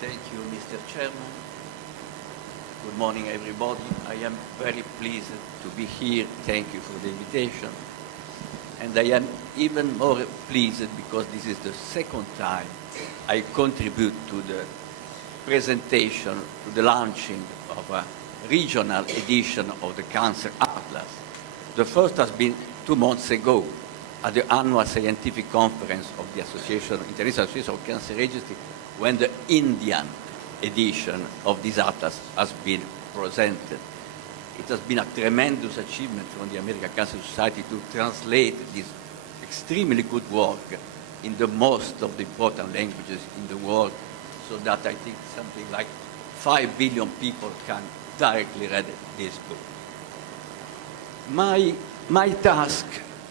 Thank you, Mr. Chairman. Good morning, everybody. I am very pleased to be here. Thank you for the invitation. And I am even more pleased because this is the second time I contribute to the presentation, to the launching of a regional edition of the Cancer Atlas. The first has been 2 months ago at the annual scientific conference of the International Association of Cancer Registry, when the Indian edition of this atlas has been presented. It has been a tremendous achievement from the American Cancer Society to translate this extremely good work in the most of the important languages in the world, so that I think something like 5 billion people can directly read this book. My task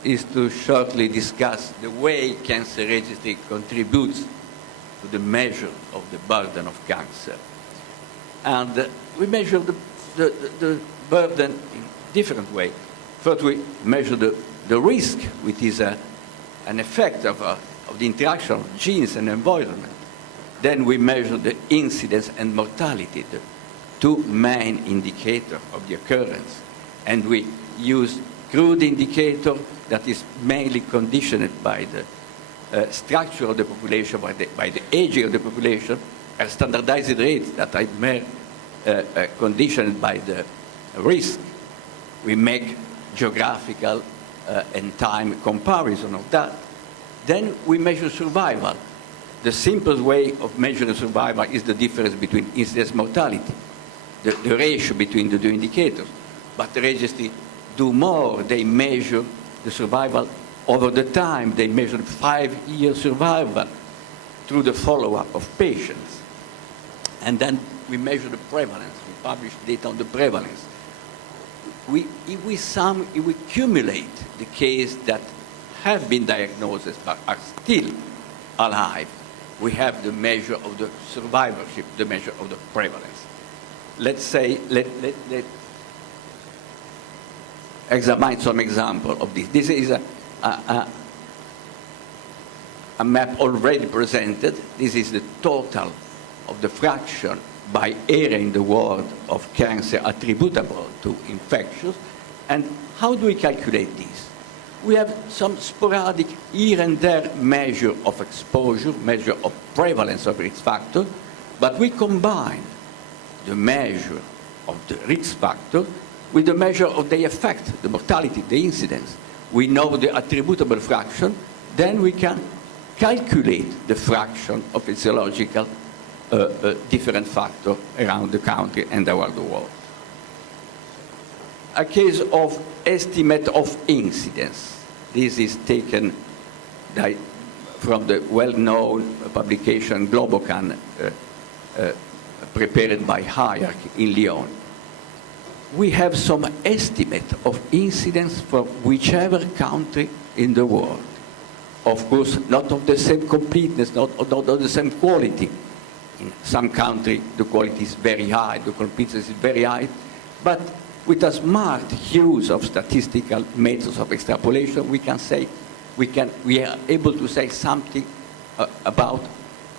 is to shortly discuss the way cancer registry contributes to the measure of the burden of cancer. And we measure the burden in different ways. First, we measure the risk, which is an effect of the interaction of genes and environment. Then we measure the incidence and mortality, the 2 main indicators of the occurrence. And we use crude indicator that is mainly conditioned by the structure of the population, by the aging of the population, and standardized rates that are more conditioned by the risk. We make geographical and time comparison of that. Then we measure survival. The simplest way of measuring survival is the difference between incidence and mortality, the ratio between the 2 indicators. But the registry do more. They measure the survival over the time. They measure 5-year survival through the follow-up of patients. And then we measure the prevalence. We publish data on the prevalence. If we accumulate the cases that have been diagnosed but are still alive, we have the measure of the survivorship, the measure of the prevalence. Let's say, let's examine some example of this. This is a map already presented. This is the total of the fraction by area in the world of cancer attributable to infections. And how do we calculate this? We have some sporadic here and there measure of exposure, measure of prevalence of risk factor, but we combine the measure of the risk factor with the measure of the effect, the mortality, the incidence. We know the attributable fraction, then we can calculate the fraction of physiological different factors around the country and around the world. A case of estimate of incidence. This is taken from the well-known publication Globocan, prepared by Hierarchy in Lyon. We have some estimate of incidence for whichever country in the world. Of course, not of the same completeness, not of the same quality. In some countries, the quality is very high, the completeness is very high, but with a smart use of statistical methods of extrapolation, we are able to say something about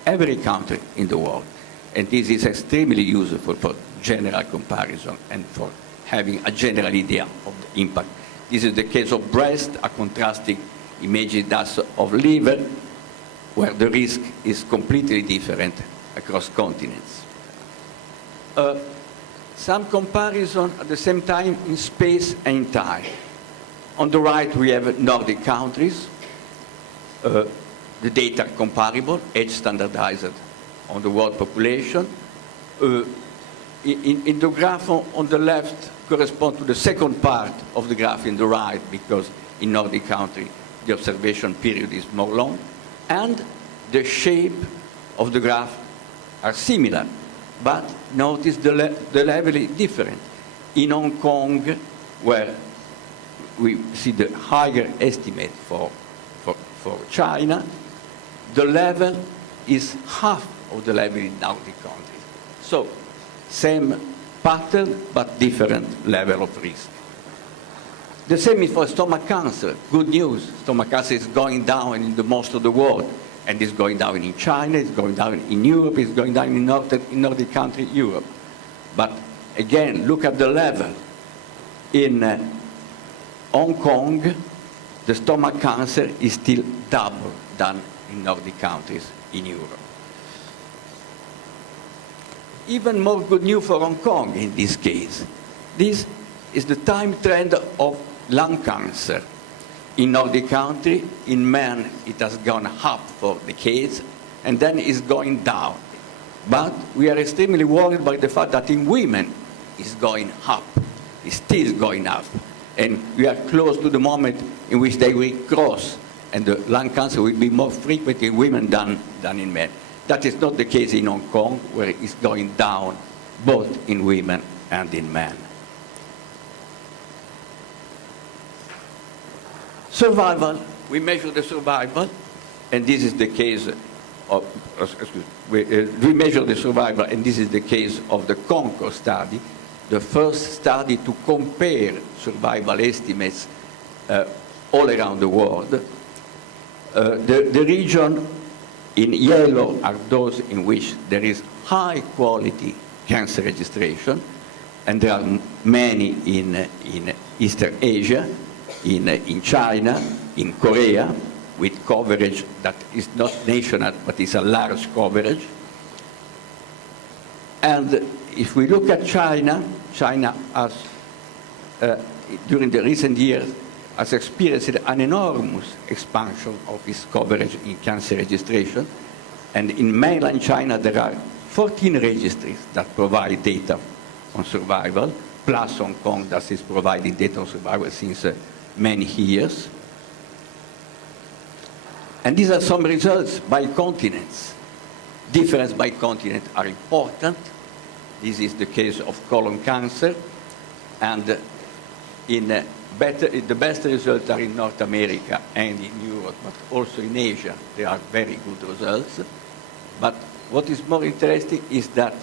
every country in the world. And this is extremely useful for general comparison and for having a general idea of the impact. This is the case of breast, a contrasting image thus of liver, where the risk is completely different across continents. Some comparison at the same time in space and in time. On the right, we have Nordic countries. The data are comparable, age standardized on the world population. In the graph on the left correspond to the second part of the graph in the right, because in Nordic country the observation period is more long, and the shape of the graph are similar, but notice the level is different. In Hong Kong, where we see the higher estimate for China, the level is half of the level in Nordic countries. So, same pattern, but different level of risk. The same is for stomach cancer. Good news, stomach cancer is going down in the most of the world. And it's going down in China, it's going down in Europe, it's going down in Nordic country Europe. But again, look at the level. In Hong Kong, the stomach cancer is still double than in Nordic countries in Europe. Even more good news for Hong Kong in this case. This is the time trend of lung cancer. In Nordic country, in men, it has gone up for decades, and then it's going down. But we are extremely worried by the fact that in women, it's going up. It's still going up. And we are close to the moment in which they will cross, and the lung cancer will be more frequent in women than in men. That is not the case in Hong Kong, where it's going down both in women and in men. Survival, we measure the survival, and this is the case of, we measure the survival, and this is the case of the Concord study, the first study to compare survival estimates all around the world. The region in yellow are those in which there is high quality cancer registration, and there are many in Eastern Asia, in China, in Korea, with coverage that is not national, but is a large coverage. And if we look at China, China has, during the recent years, has experienced an enormous expansion of its coverage in cancer registration. And in mainland China, there are 14 registries that provide data on survival, plus Hong Kong that is providing data on survival since many years. And these are some results by continents. Differences by continent are important. This is the case of colon cancer. And the best results are in North America and in Europe, but also in Asia. There are very good results. But what is more interesting is that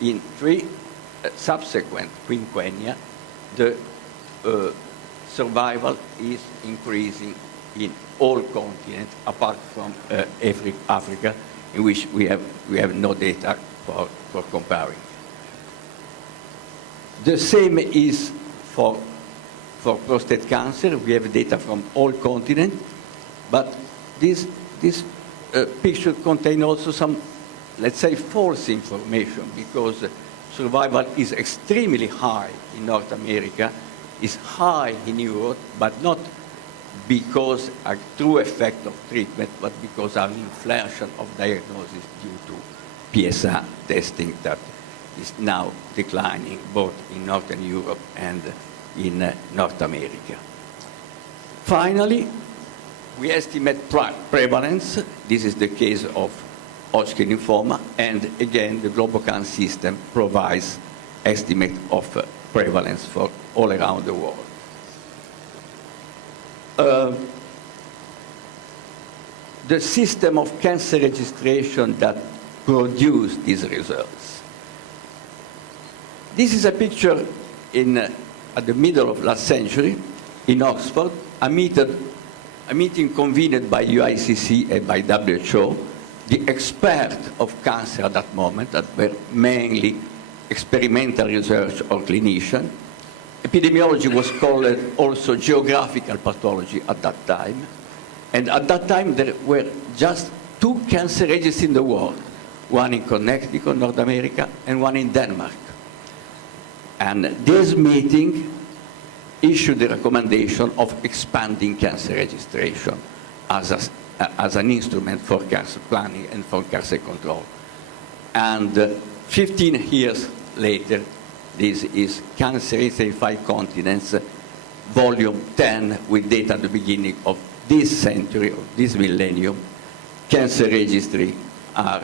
in 3 subsequent quinquennia, the survival is increasing in all continents, apart from Africa, in which we have no data for comparing. The same is for prostate cancer. We have data from all continents, but this picture contains also some, let's say, false information, because survival is extremely high in North America, is high in Europe, but not because a true effect of treatment, but because of inflation of diagnosis due to PSA testing that is now declining both in Northern Europe and in North America. Finally, we estimate prevalence. This is the case of Hodgkin lymphoma, and again, the GloboCan system provides estimate of prevalence for all around the world. The system of cancer registration that produced these results. This is a picture at the middle of last century in Oxford, a meeting convened by UICC and by WHO. The experts of cancer at that moment, that were mainly experimental research or clinicians. Epidemiology was called also geographical pathology at that time. And at that time, there were just 2 cancer registries in the world, one in Connecticut, North America, and one in Denmark. And this meeting issued the recommendation of expanding cancer registration as an instrument for cancer planning and for cancer control. And 15 years later, this is Cancer in 35 Continents, volume 10, with data at the beginning of this century, of this millennium. Cancer registry are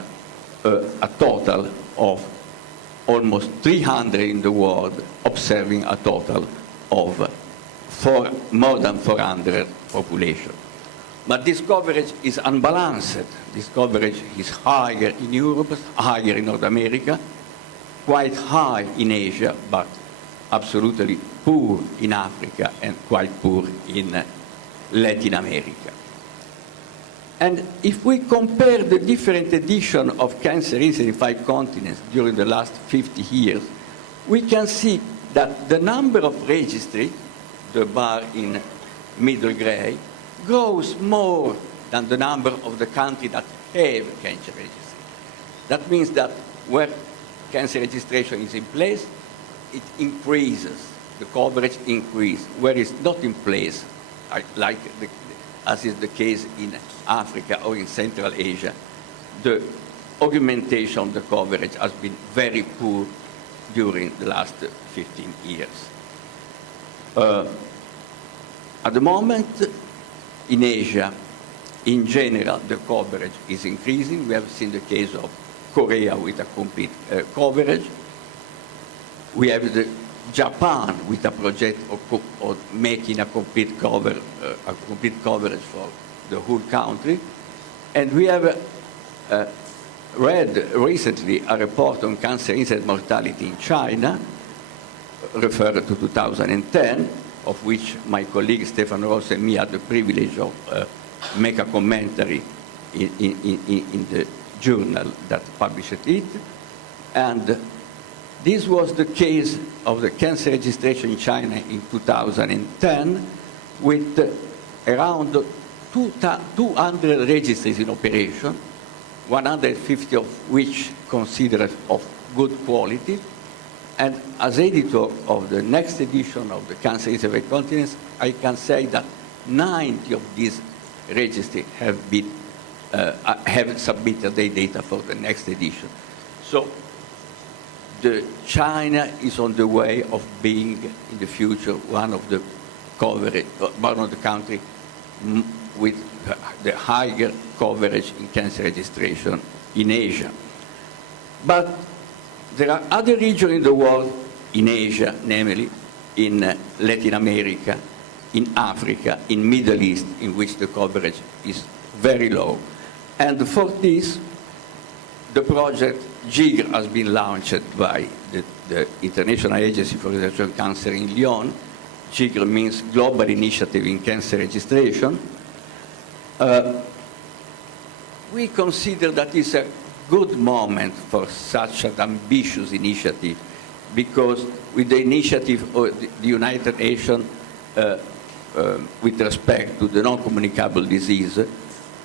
a total of almost 300 in the world, observing a total of more than 400 population. But this coverage is unbalanced. This coverage is higher in Europe, higher in North America, quite high in Asia, but absolutely poor in Africa and quite poor in Latin America. And if we compare the different editions of cancer incidence in 5 continents during the last 50 years, we can see that the number of registries, the bar in middle gray, grows more than the number of the countries that have cancer registry. That means that where cancer registration is in place, it increases, the coverage increases. Where it's not in place, as is the case in Africa or in Central Asia, the augmentation of the coverage has been very poor during the last 15 years. At the moment, in Asia, in general, the coverage is increasing. We have seen the case of Korea with a complete coverage. We have Japan with a project of making a complete coverage for the whole country. And we have read recently a report on cancer incidence mortality in China, referred to 2010, of which my colleague Stefano Rossi and me had the privilege of make a commentary in the journal that published it. And this was the case of the cancer registration in China in 2010, with around 200 registries in operation, 150 of which considered of good quality. And as editor of the next edition of the Cancer Incidence of Continents, I can say that 90 of these registries have submitted their data for the next edition. So China is on the way of being, in the future, one of the countries with the higher coverage in cancer registration in Asia. But there are other regions in the world, in Asia, namely in Latin America, in Africa, in Middle East, in which the coverage is very low. And for this, the project GIGR has been launched by the International Agency for Research on Cancer in Lyon. GIGR means Global Initiative in Cancer Registration. We consider that it's a good moment for such an ambitious initiative, because with the initiative of the United Nations with respect to the non-communicable disease,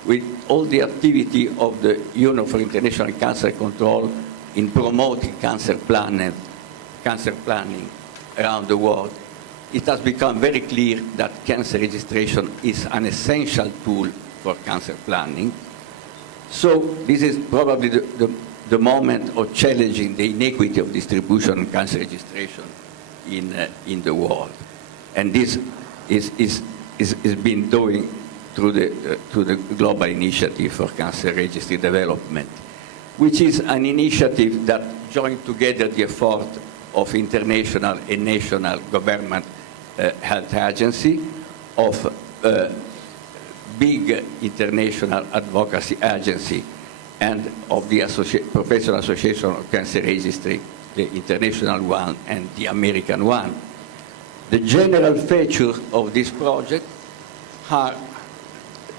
with all the activity of the Union for International Cancer Control in promoting cancer planning around the world, it has become very clear that cancer registration is an essential tool for cancer planning. So this is probably the moment of challenging the inequity of distribution in cancer registration in the world. And this is being done through the Global Initiative for Cancer Registry Development, which is an initiative that joins together the effort of international and national government health agency, of big international advocacy agency, and of the Professional Association of Cancer Registry, the international one and the American one. The general features of this project are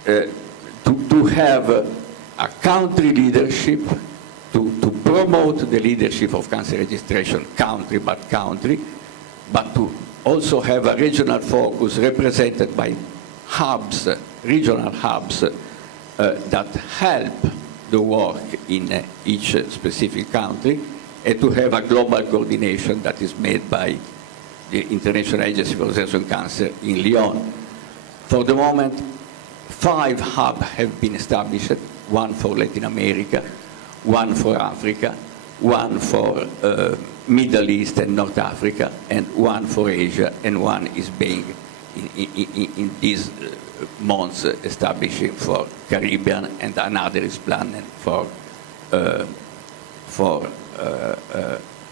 to have a country leadership, to promote the leadership of cancer registration country, but to also have a regional focus represented by hubs, regional hubs that help the work in each specific country, and to have a global coordination that is made by the International Agency for Research on Cancer in Lyon. For the moment, 5 hubs have been established, one for Latin America, one for Africa, one for Middle East and North Africa, and one for Asia, and one is being in these months establishing for Caribbean, and another is planned for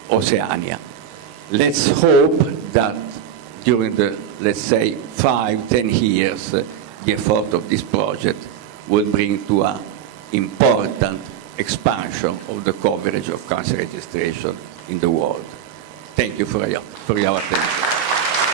Oceania. Let's hope that during the, let's say, 5-10 years, the effort of this project will bring to an important expansion of the coverage of cancer registration in the world. Thank you for your attention.